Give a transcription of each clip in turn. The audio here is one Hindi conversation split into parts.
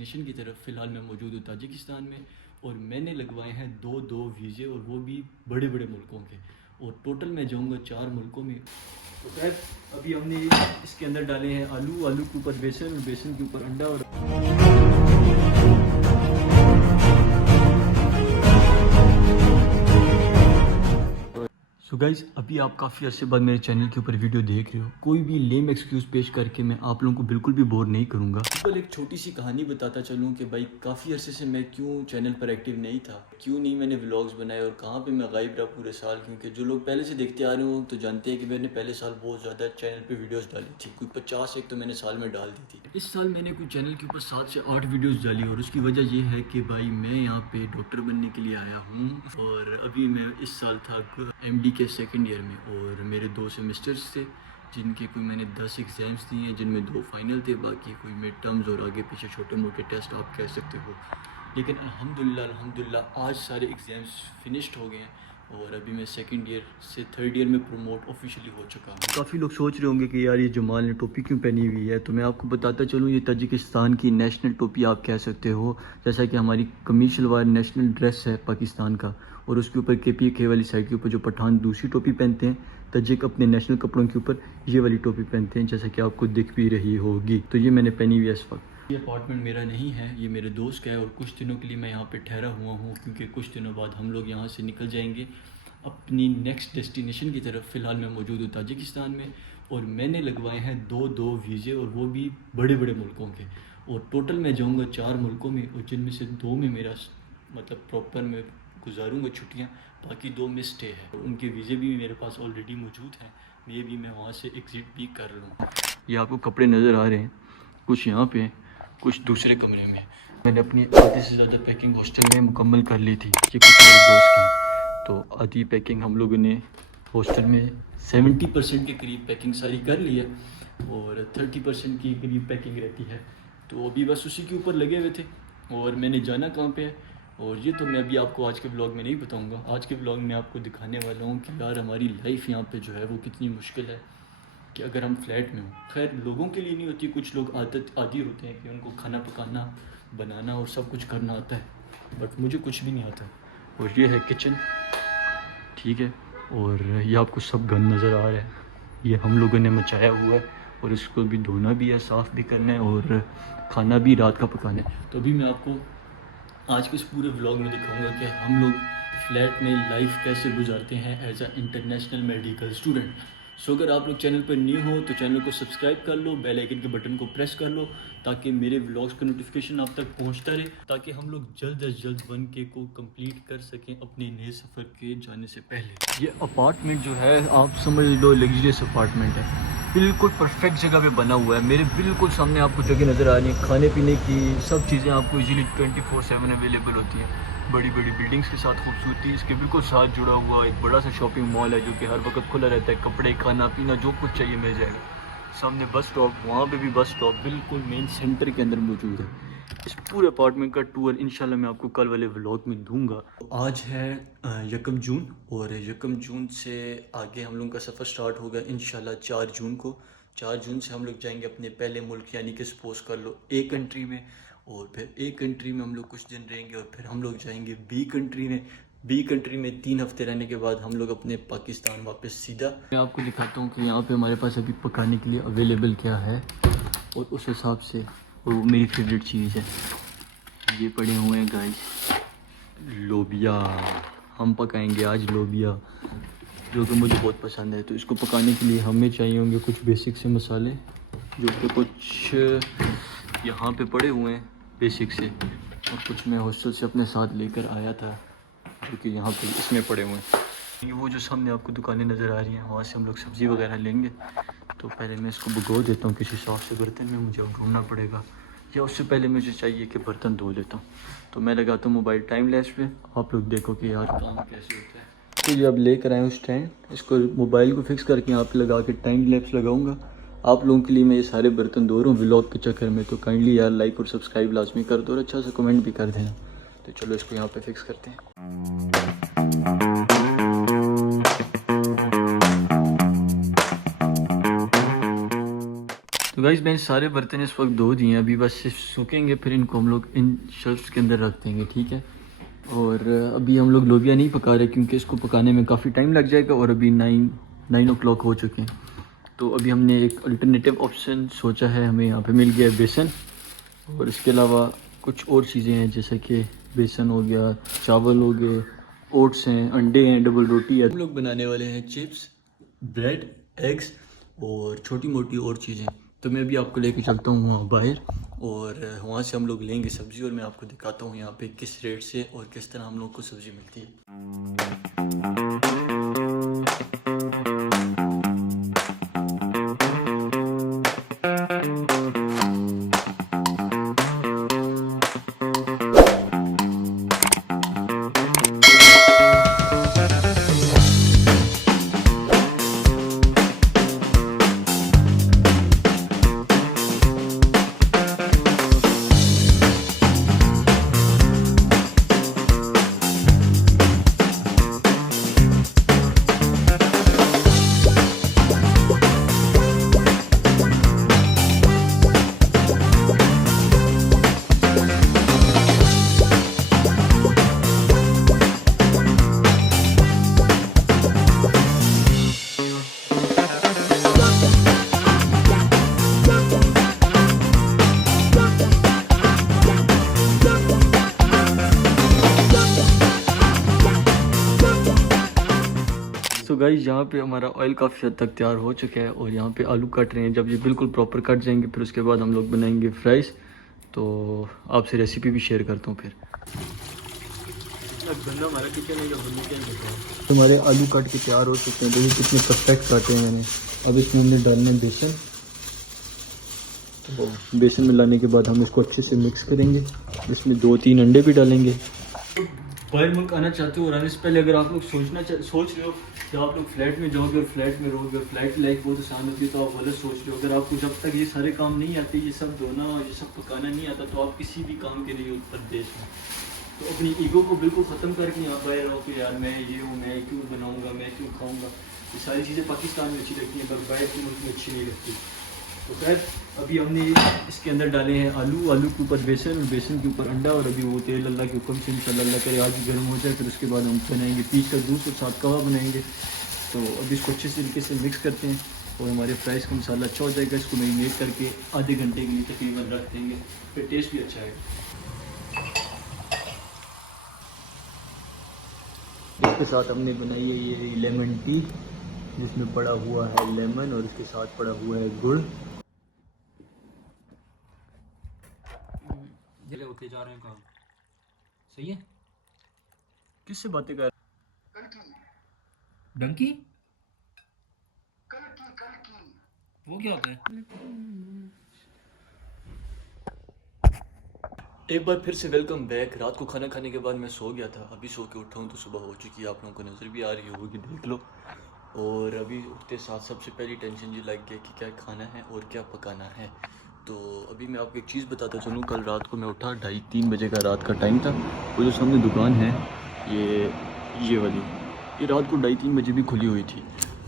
नेशन की तरफ फ़िलहाल मैं मौजूद हूँ ताजिकिस्तान में और मैंने लगवाए हैं दो वीज़े और वो भी बड़े बड़े मुल्कों के और टोटल मैं जाऊँगा 4 मुल्कों में। तो खैर अभी हमने इसके अंदर डाले हैं आलू, आलू के ऊपर बेसन और बेसन के ऊपर अंडा और सो गाइस अभी आप काफ़ी अर्से बाद मेरे चैनल के ऊपर वीडियो देख रहे हो। कोई भी लेम एक्सक्यूज़ पेश करके मैं आप लोगों को बिल्कुल भी बोर नहीं करूँगा। कल एक छोटी सी कहानी बताता चलूँ कि भाई काफ़ी अर्से से मैं क्यों चैनल पर एक्टिव नहीं था, क्यों नहीं मैंने व्लॉग्स बनाए और कहाँ पे मैं गायब रहा पूरे साल। क्योंकि जो लोग पहले से देखते आ रहे हो तो जानते हैं कि मैंने पहले साल बहुत ज़्यादा चैनल पर वीडियोज़ डाली थी, कोई 50 एक तो मैंने साल में डाल दी थी। इस साल मैंने कोई चैनल के ऊपर 7 से 8 वीडियोज़ डाली और उसकी वजह ये है कि भाई मैं यहाँ पे डॉक्टर बनने के लिए आया हूँ और अभी मैं इस साल था MD के सेकेंड ईयर में और मेरे 2 सेमेस्टर्स थे जिनके कोई मैंने 10 एग्ज़ाम्स दिए हैं, जिनमें 2 फाइनल थे, बाकी कोई मिड टर्म्स और आगे पीछे छोटे मोटे टेस्ट आप कह सकते हो। लेकिन अल्हम्दुलिल्लाह आज सारे एग्ज़ाम्स फिनिश्ड हो गए हैं और अभी मैं सेकंड ईयर से थर्ड ईयर में प्रमोट ऑफिशियली हो चुका हूँ। काफ़ी लोग सोच रहे होंगे कि यार ये जमाल ने टोपी क्यों पहनी हुई है, तो मैं आपको बताता चलूँ ये ताजिकिस्तान की नेशनल टोपी आप कह सकते हो। जैसा कि हमारी कमीज शलवार नेशनल ड्रेस है पाकिस्तान का और उसके ऊपर KPK वाली साइड के ऊपर जो पठान दूसरी टोपी पहनते हैं, तजिक अपने नेशनल कपड़ों के ऊपर ये वाली टोपी पहनते हैं, जैसा कि आपको दिख भी रही होगी। तो ये मैंने पहनी हुई है इस वक्त। ये अपार्टमेंट मेरा नहीं है, ये मेरे दोस्त का है और कुछ दिनों के लिए मैं यहाँ पे ठहरा हुआ हूँ क्योंकि कुछ दिनों बाद हम लोग यहाँ से निकल जाएंगे अपनी नेक्स्ट डेस्टिनेशन की तरफ। फ़िलहाल मैं मौजूद हूँ ताजिकिस्तान में और मैंने लगवाए हैं दो वीज़े और वो भी बड़े बड़े मुल्कों के और टोटल मैं जाऊँगा 4 मुल्कों में और जिनमें से 2 में मेरा मतलब प्रॉपर मैं गुजारूँगा छुट्टियाँ, बाकी 2 में स्टे है। उनके वीज़े भी मेरे पास ऑलरेडी मौजूद हैं, ये भी मैं वहाँ से एग्ज़िट भी कर लूँ। ये आपको कपड़े नज़र आ रहे हैं, कुछ यहाँ पे कुछ दूसरे कमरे में। मैंने अपनी आधे से ज़्यादा पैकिंग हॉस्टल में मुकम्मल कर ली थी। ये कुछ मेरे दोस्त की, तो आधी पैकिंग हम लोगों ने हॉस्टल में 70% के करीब पैकिंग सारी कर ली है और 30% की करीब पैकिंग रहती है। तो अभी बस उसी के ऊपर लगे हुए थे और मैंने जाना कहाँ पे है और ये तो मैं अभी आपको आज के ब्लॉग में नहीं बताऊंगा। आज के ब्लॉग में आपको दिखाने वाला हूँ कि यार हमारी लाइफ यहाँ पे जो है वो कितनी मुश्किल है कि अगर हम फ्लैट में हों। खैर लोगों के लिए नहीं होती, कुछ लोग आदी होते हैं कि उनको खाना पकाना बनाना और सब कुछ करना आता है, बट मुझे कुछ भी नहीं आता। और ये है किचन, ठीक है, और ये आपको सब गंद नज़र आ रहा है, ये हम लोगों ने मचाया हुआ है और इसको भी धोना भी है, साफ़ भी करना है और खाना भी रात का पकाना है। तो अभी मैं आपको आज के इस पूरे व्लॉग में दिखाऊंगा कि हम लोग फ्लैट में लाइफ कैसे गुजारते हैं as a international medical student. So अगर आप लोग चैनल पर न्यू हो तो चैनल को सब्सक्राइब कर लो, बेल आइकन के बटन को प्रेस कर लो ताकि मेरे व्लॉग्स का नोटिफिकेशन आप तक पहुंचता रहे, ताकि हम लोग जल्द अज जल्द 1K को कंप्लीट कर सकें अपने नए सफ़र के जाने से पहले। ये अपार्टमेंट जो है आप समझ लो लग्जरियस अपार्टमेंट है, बिल्कुल परफेक्ट जगह पे बना हुआ है। मेरे बिल्कुल सामने आपको जगह नज़र आ रही है, खाने पीने की सब चीज़ें आपको इजीली 24/7 अवेलेबल होती हैं। बड़ी बड़ी बिल्डिंग्स के साथ खूबसूरती, इसके बिल्कुल साथ जुड़ा हुआ एक बड़ा सा शॉपिंग मॉल है जो कि हर वक्त खुला रहता है। कपड़े, खाना पीना जो कुछ चाहिए मिल जाएगा। सामने बस स्टॉप, वहाँ पे भी बस स्टॉप बिल्कुल मेन सेंटर के अंदर मौजूद है। इस पूरे अपार्टमेंट का टूर इंशाल्लाह मैं आपको कल वाले व्लॉग में दूंगा। आज है 1 जून और 1 जून से आगे हम लोगों का सफ़र स्टार्ट होगा इंशाल्लाह 4 जून को। 4 जून से हम लोग जाएंगे अपने पहले मुल्क यानी कि सपोज कर लो A कंट्री में, और फिर A कंट्री में हम लोग कुछ दिन रहेंगे और फिर हम लोग जाएंगे B कंट्री में। B कंट्री में 3 हफ्ते रहने के बाद हम लोग अपने पाकिस्तान वापस सीधा। मैं आपको दिखाता हूँ कि यहाँ पे हमारे पास अभी पकाने के लिए अवेलेबल क्या है और उस हिसाब से, और वो मेरी फेवरेट चीज़ है, ये पड़े हुए हैं गाइस लोबिया। हम पकाएंगे आज लोबिया जो कि मुझे बहुत पसंद है। तो इसको पकाने के लिए हमें चाहिए होंगे कुछ बेसिक से मसाले जो कि कुछ यहाँ पे पड़े हुए हैं बेसिक से, और कुछ मैं हॉस्टल से अपने साथ लेकर आया था जो कि यहाँ पे इसमें पड़े हुए हैं। ये वो जो सामने आपको दुकानें नज़र आ रही हैं वहाँ से हम लोग सब्ज़ी वगैरह लेंगे। तो पहले मैं इसको भिगो देता हूँ किसी साफ़ से बर्तन में, मुझे अब ढूंढना पड़ेगा या उससे पहले मुझे चाहिए कि बर्तन धो लेता हूँ। तो मैं लगाता हूँ मोबाइल टाइम लैप्स पे, आप लोग देखो कि यार काम कैसे होता है। तो ये अब लेकर आए हूँ स्टैंड, इसको मोबाइल को फिक्स करके यहाँ पे लगा के टाइम लैप्स लगाऊंगा। आप लोगों के लिए मैं ये सारे बर्तन धो रहा हूँ व्लॉग के चक्कर में, तो काइंडली यार लाइक और सब्सक्राइब लाजमी कर दो और अच्छा सा कमेंट भी कर देना। तो चलो इसको यहाँ पे फिक्स करते हैं। तो सो गाइस मैंने सारे बर्तन इस वक्त धो दिए हैं, अभी बस सिर्फ सूखेंगे, फिर इनको हम लोग इन शेल्फ्स के अंदर रख देंगे, ठीक है। और अभी हम लोग लोबिया नहीं पका रहे क्योंकि इसको पकाने में काफ़ी टाइम लग जाएगा, और अभी 9 o'clock हो चुके हैं। तो अभी हमने एक अल्टरनेटिव ऑप्शन सोचा है, हमें यहाँ पे मिल गया है बेसन, और इसके अलावा कुछ और चीज़ें हैं जैसे कि बेसन हो गया, चावल हो गए, ओट्स हैं, अंडे हैं, डबल रोटी है। हम लोग बनाने वाले हैं चिप्स, ब्रेड, एग्स और छोटी मोटी और चीज़ें। तो मैं भी आपको लेके चलता हूँ वहाँ बाहर, और वहाँ से हम लोग लेंगे सब्ज़ी, और मैं आपको दिखाता हूँ यहाँ पे किस रेट से और किस तरह हम लोग को सब्ज़ी मिलती है। तो गाइस यहाँ पे हमारा ऑयल काफ़ी हद तक तैयार हो चुका है, और यहाँ पे आलू कट रहे हैं। जब ये बिल्कुल प्रॉपर कट जाएंगे फिर उसके बाद हम लोग बनाएंगे फ्राइज़। तो आपसे रेसिपी भी शेयर करता हूँ फिर। हमारे आलू कट के तैयार हो चुके हैं, देखिए कितने परफेक्ट काटे हैं मैंने। अब इसमें हमने डालना है बेसन। तो बेसन मिलाने के बाद हम इसको अच्छे से मिक्स करेंगे, इसमें 2-3 अंडे भी डालेंगे। बाहर मुल्क आना चाहते हो और आने से पहले अगर आप लोग सोच रहे हो जब आप लोग फ्लैट में जाओगे और फ्लैट में रहोगे और फ्लैट की लाइफ बहुत आसान होती है, तो आप गलत सोच रहे हो। अगर आपको जब तक ये सारे काम नहीं आते, ये सब धोना और ये सब पकाना नहीं आता, तो आप किसी भी काम के लिए परदेश में। तो अपनी ईगो को बिल्कुल ख़त्म करके यहाँ बाहर रहो कि यार मैं ये हूँ, मैं क्यों बनाऊँगा, मैं क्यों खाऊँगा। ये सारी चीज़ें पाकिस्तान में अच्छी लगती हैं पर बाहर के मुल्क में अच्छी नहीं लगती। तो खैर अभी हमने इसके अंदर डाले हैं आलू के ऊपर बेसन और बेसन के ऊपर अंडा, और अभी वो तेल अल्लाह के हुक्म से इंशाल्लाह अल्लाह करे आज ही गर्म हो जाए। फिर उसके बाद हम बनाएंगे पीस का जूस और साथ कबाब बनाएंगे। तो अभी इसको अच्छे तरीके से मिक्स करते हैं, और हमारे फ्राइज़ का मसाला अच्छा हो जाएगा। इसको मैरिनेट करके आधे घंटे के लिए तकरीबन रख देंगे, फिर टेस्ट भी अच्छा आएगा। इसके साथ हमने बनाई है ये लेमन टी, जिसमें पड़ा हुआ है लेमन और इसके साथ पड़ा हुआ है गुड़। उठे जा रहे हैं काम सही है। किससे बातें कर डंकी वो क्या होता है? एक बार फिर से वेलकम बैक। रात को खाना खाने के बाद मैं सो गया था, अभी सो के उठा हूँ तो सुबह हो चुकी है, आप लोगों को नज़र भी आ रही होगी, देख लो। और अभी उठते साथ सबसे पहली टेंशन ये लग गया कि क्या खाना है और क्या पकाना है। तो अभी मैं आपको एक चीज़ बताता चलूँ, कल रात को मैं उठा 2:30-3 बजे का रात का टाइम था। वो जो सामने दुकान है ये वाली, ये रात को 2:30-3 बजे भी खुली हुई थी।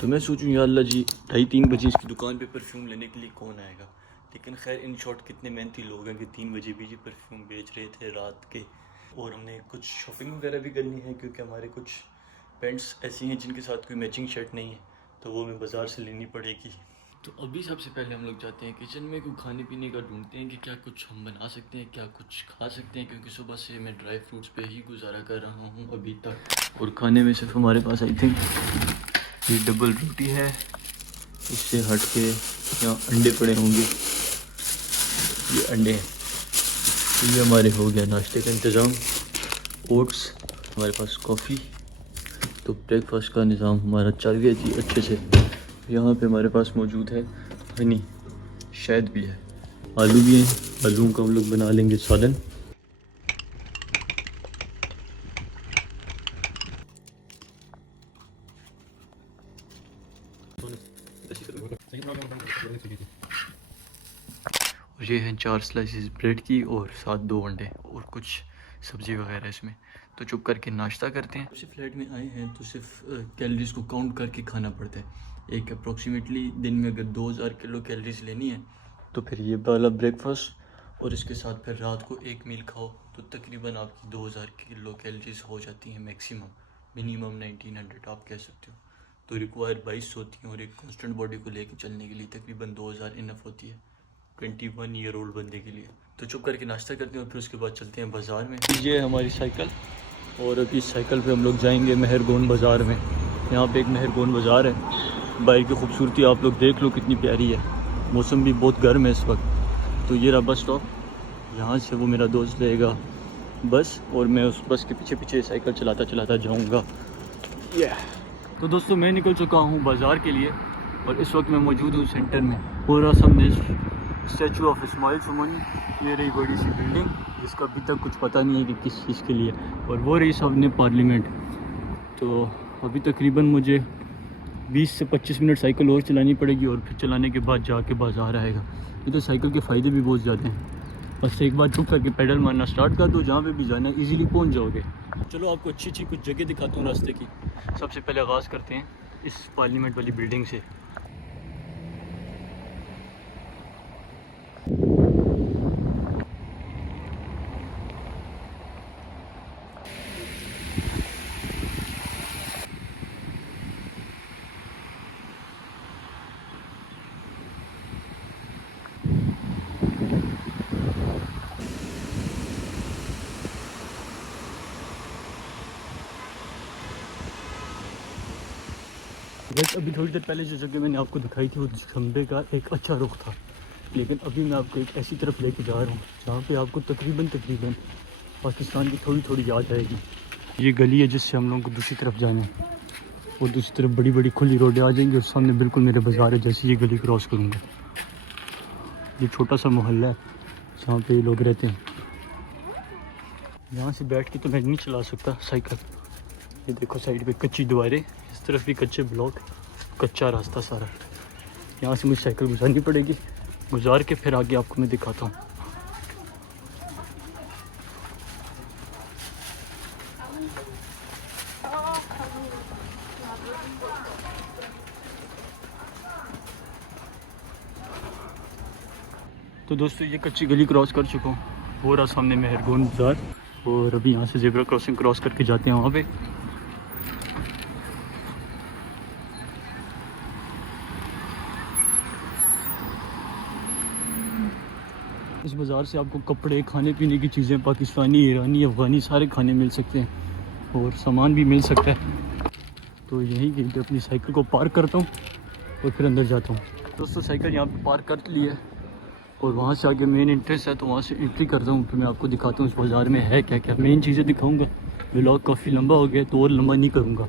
तो मैं सोचूं या अल्लाह जी 2:30-3 बजे इसकी दुकान पे परफ्यूम लेने के लिए कौन आएगा। लेकिन खैर इन शॉर्ट कितने मेहनती लोग हैं कि 3 बजे भी ये परफ्यूम बेच रहे थे रात के। और हमने कुछ शॉपिंग वगैरह भी करनी है क्योंकि हमारे कुछ पैंट्स ऐसी हैं जिनके साथ कोई मैचिंग शर्ट नहीं है, तो वो हमें बाज़ार से लेनी पड़ेगी। तो अभी सबसे पहले हम लोग जाते हैं किचन में, कुछ खाने पीने का ढूंढते हैं कि क्या कुछ हम बना सकते हैं, क्या कुछ खा सकते हैं, क्योंकि सुबह से मैं ड्राई फ्रूट्स पे ही गुजारा कर रहा हूँ अभी तक। और खाने में सिर्फ हमारे पास आई थिंक ये डबल रोटी है, इससे हट के यहाँ अंडे पड़े होंगे, ये अंडे हैं। तो ये हमारे हो गया नाश्ते का इंतज़ाम। ओट्स, हमारे पास कॉफ़ी, तो ब्रेकफास्ट का निज़ाम हमारा चल गया जी अच्छे से। यहाँ पे हमारे पास मौजूद है हनी, शहद भी है, आलू भी हैं, आलूओं का हम लोग बना लेंगे सालन। और ये हैं 4 स्लाइसेस ब्रेड की और साथ 2 अंडे और कुछ सब्ज़ी वगैरह इसमें। तो चुप करके नाश्ता करते हैं। सिर्फ फ्लैट में आए हैं तो सिर्फ कैलोरीज़ को काउंट करके खाना पड़ता है। एक अप्रॉक्सीमेटली दिन में अगर 2000 किलो कैलोरीज लेनी है तो फिर ये वाला ब्रेकफास्ट और इसके साथ फिर रात को एक मील खाओ तो तकरीबन आपकी 2000 किलो कैलोरीज हो जाती हैं मैक्सिमम, मिनिमम 1900 आप कह सकते हो। तो रिक्वायर 22 होती हैं और एक कांस्टेंट बॉडी को लेके चलने के लिए तकरीबन 2000 इनफ होती है 21 ईयर ओल्ड बंदे के लिए। तो चुप करके नाश्ता करते हैं और फिर उसके बाद चलते हैं बाज़ार में। ये है हमारी साइकिल और अभी साइकिल पे हम लोग जाएंगे मेहरगोन बाज़ार में। यहाँ पे एक मेहरगोन बाज़ार है, बाहर की खूबसूरती आप लोग देख लो कितनी प्यारी है। मौसम भी बहुत गर्म है इस वक्त। तो ये रहा बस स्टॉप, यहाँ से वो मेरा दोस्त लेगा बस और मैं उस बस के पीछे पीछे साइकिल चलाता चलाता जाऊँगा। तो दोस्तों मैं निकल चुका हूँ बाज़ार के लिए और इस वक्त मैं मौजूद हूँ सेंटर में। पूरा सामने स्टैचू ऑफ इस्माइल समनी, ये रही बड़ी सी बिल्डिंग जिसका अभी तक कुछ पता नहीं है कि किस चीज़ के लिए, और वो रही सामने पार्लियामेंट। तो अभी तकरीबन मुझे 20 से 25 मिनट साइकिल और चलानी पड़ेगी और फिर चलाने के बाद जाके बाज़ार आएगा। ये तो साइकिल के फ़ायदे भी बहुत ज़्यादा हैं, बस एक बार चुप करके पैडल मारना स्टार्ट कर दो, जहाँ पे भी जाना है ईज़िली पहुँच जाओगे। चलो आपको अच्छी अच्छी कुछ जगह दिखाता हूँ रास्ते की। सबसे पहले आगाज़ करते हैं इस पार्लियामेंट वाली बिल्डिंग से। बस अभी थोड़ी देर पहले जो जगह मैंने आपको दिखाई थी वो खंबे का एक अच्छा रुख था, लेकिन अभी मैं आपको एक ऐसी तरफ लेके जा रहा हूँ जहाँ पे आपको तकरीबन पाकिस्तान की थोड़ी थोड़ी याद आएगी। ये गली है जिससे हम लोगों को दूसरी तरफ जाना है और दूसरी तरफ बड़ी बड़ी खुली रोडें आ जाएंगी और सामने बिल्कुल मेरे बाज़ार है। जैसे ये गली क्रॉस करूँगा, ये छोटा सा मोहल्ला है जहाँ पे लोग रहते हैं। यहाँ से बैठ के तो मैं नहीं चला सकता साइकिल। ये देखो साइड पे कच्ची दीवारें, इस तरफ भी कच्चे ब्लॉक, कच्चा रास्ता सारा। यहाँ से मुझे साइकिल गुजारनी पड़ेगी, गुजार के फिर आगे आपको मैं दिखाता हूँ। तो दोस्तों ये कच्ची गली क्रॉस कर चुका हूँ, वो रहा सामने मेहरगोन बाज़ार, और अभी यहाँ से ज़ेब्रा क्रॉसिंग क्रॉस करके जाते हैं वहाँ पे। इस बाज़ार से आपको कपड़े, खाने पीने की चीज़ें, पाकिस्तानी, ईरानी, अफ़गानी सारे खाने मिल सकते हैं और सामान भी मिल सकता है। तो यहीं कहीं पे अपनी साइकिल को पार्क करता हूँ और फिर अंदर जाता हूँ। दोस्तों साइकिल यहाँ पे पार्क कर ली है और वहाँ से आगे मेन इंट्रेंस है, तो वहाँ से एंट्री करता हूँ। फिर मैं आपको दिखाता हूँ इस बाज़ार में है क्या क्या, मेन चीज़ें दिखाऊँगा। व्लॉग काफ़ी लंबा हो गया तो और लंबा नहीं करूँगा।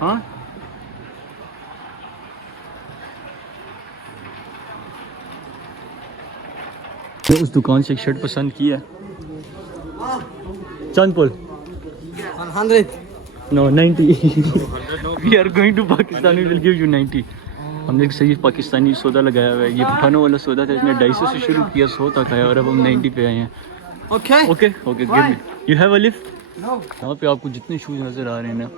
हाँ तो उस दुकान से एक शर्ट पसंद की है, Chandpur 100. No 90 we are going to Pakistan, we will give you 90। हमने एक सही पाकिस्तानी सौदा लगाया हुआ है। ये पठानों वाला सौदा था, इसने 250 से शुरू किया, 100 तक आया और अब हम 90 पे आए हैं। Okay. Okay okay give me, you have a lift. No. यहाँ पे आपको जितने शूज़ नज़र आ रहे हैं ना,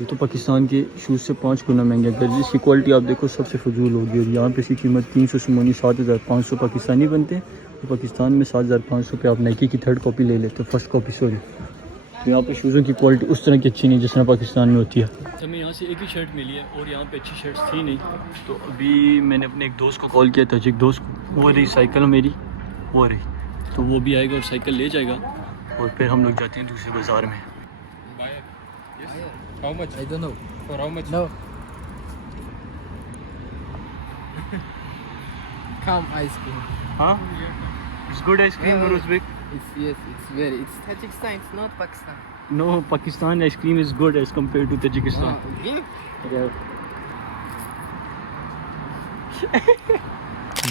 ये तो पाकिस्तान के शूज़ से 5 गुना महंगे। अगर इसकी क्वालिटी आप देखो सबसे फजूल होगी। और यहाँ पे इसकी कीमत 300 से 7500 पाकिस्तानी बनते हैं, तो पाकिस्तान में 7500 पे आप नाइकी की 3rd कॉपी ले लेते हो, 1st कॉपी सॉरी। तो यहाँ पे शूज़ों की क्वालिटी उस तरह की अच्छी नहीं जिस तरह पाकिस्तान में होती है। हमें यहाँ से एक ही शर्ट मिली है और यहाँ पे अच्छी शर्ट्स थी नहीं, तो अभी मैंने अपने एक दोस्त को कॉल किया था, एक दोस्त को, वो रही साइकिल मेरी, वो रही, तो वो भी आएगा और साइकिल ले जाएगा और फिर हम लोग जाते हैं दूसरे बाज़ार में। How much? I don't know. For how much? No. Come ice cream. हाँ इट्स गुड आइसक्रीम और Uzbek. It's very. It's Tajikistan. It's not Pakistan. No Pakistan ice cream is good as compare to Tajikistan. Give.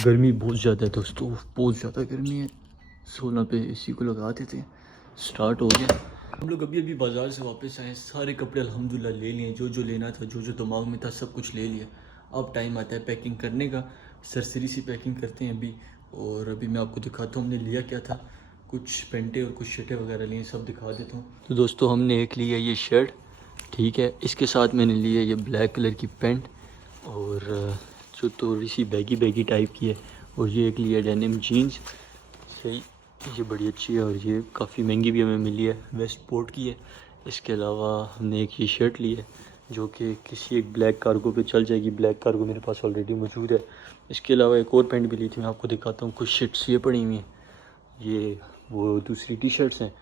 गर्मी बहुत ज़्यादा है दोस्तों, बहुत ज़्यादा गर्मी है। 16 पे एसी को लगा देते, स्टार्ट हो गया। हम लोग अभी बाज़ार से वापस आए, सारे कपड़े अल्हम्दुलिल्लाह ले लिए, जो जो लेना था, जो जो दिमाग में था सब कुछ ले लिया। अब टाइम आता है पैकिंग करने का, सरसरी सी पैकिंग करते हैं अभी। और अभी मैं आपको दिखाता हूँ हमने लिया क्या था। कुछ पेंटे और कुछ शर्टें वगैरह लिए, सब दिखा देता हूँ। तो दोस्तों हमने एक लिया ये शर्ट, ठीक है। इसके साथ मैंने लिया ये ब्लैक कलर की पैंट और जो थोड़ी सी बैगी बैगी टाइप की है, और ये एक लिया डेनिम जीन्स, सही, ये बड़ी अच्छी है और ये काफ़ी महंगी भी हमें मिली है, वेस्ट पोर्ट की है। इसके अलावा हमने एक ये शर्ट ली है जो कि किसी एक ब्लैक कार्गो पे चल जाएगी, ब्लैक कार्गो मेरे पास ऑलरेडी मौजूद है। इसके अलावा एक और पैंट भी ली थी, मैं आपको दिखाता हूँ। कुछ शर्ट्स ये पड़ी हुई हैं, ये वो दूसरी टी शर्ट्स हैं,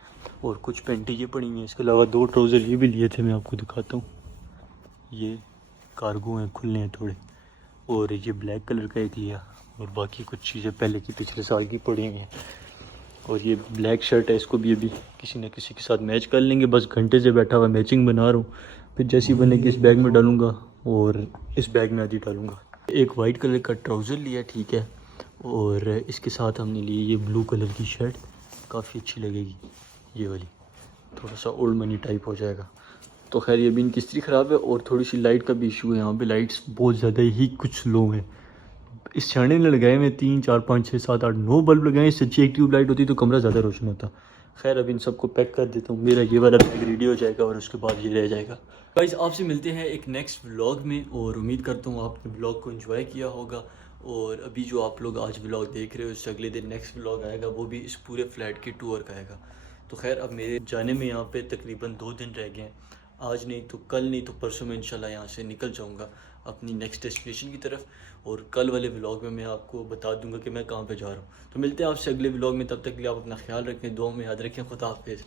और कुछ पैंटें ये पड़ी हुई हैं। इसके अलावा 2 ट्राउज़र ये भी लिए थे, मैं आपको दिखाता हूँ। ये कार्गो हैं, खुले हैं थोड़े, और ये ब्लैक कलर का एक लिया, और बाकी कुछ चीज़ें पहले की पिछले साल की पड़ी हुई हैं। और ये ब्लैक शर्ट है, इसको भी अभी किसी न किसी के साथ मैच कर लेंगे। बस घंटे से बैठा हुआ मैचिंग बना रहा हूँ, फिर जैसी बनेगी इस बैग में डालूँगा और इस बैग में आदि डालूँगा। एक वाइट कलर का ट्राउज़र लिया, ठीक है, और इसके साथ हमने लिए ये ब्लू कलर की शर्ट, काफ़ी अच्छी लगेगी ये वाली, थोड़ा सा ओल्ड मनी टाइप हो जाएगा। तो खैर ये भी इनकी इस्त्री ख़राब है और थोड़ी सी लाइट का भी इशू है, यहाँ पे लाइट्स बहुत ज़्यादा ही कुछ लो हैं। इस छाने ने लगाए हुए 3 4 5 6 7 8 9 बल्ब लगाए, इससे अच्छी एक ट्यूब लाइट होती तो कमरा ज़्यादा रोशन होता। खैर अब इन सबको पैक कर देता हूँ, मेरा ये वाला बैग रेडी हो जाएगा और उसके बाद ये रह जाएगा। गाइस आपसे मिलते हैं एक नेक्स्ट व्लॉग में, और उम्मीद करता हूँ आपने व्लॉग को एंजॉय किया होगा। और अभी जो आप लोग आज व्लॉग देख रहे हो, इससे अगले दिन नेक्स्ट व्लॉग आएगा, वो भी इस पूरे फ्लैट के टूर का आएगा। तो खैर अब मेरे जाने में यहाँ पे तकरीबन 2 दिन रह गए हैं, आज नहीं तो कल नहीं तो परसों में इंशाल्लाह यहाँ से निकल जाऊँगा अपनी नेक्स्ट डेस्टिनेशन की तरफ। और कल वाले व्लॉग में मैं आपको बता दूंगा कि मैं कहाँ पे जा रहा हूँ। तो मिलते हैं आपसे अगले व्लॉग में, तब तक के लिए आप अपना ख्याल रखें, दुआ में याद रखें। खुदा हाफिज़।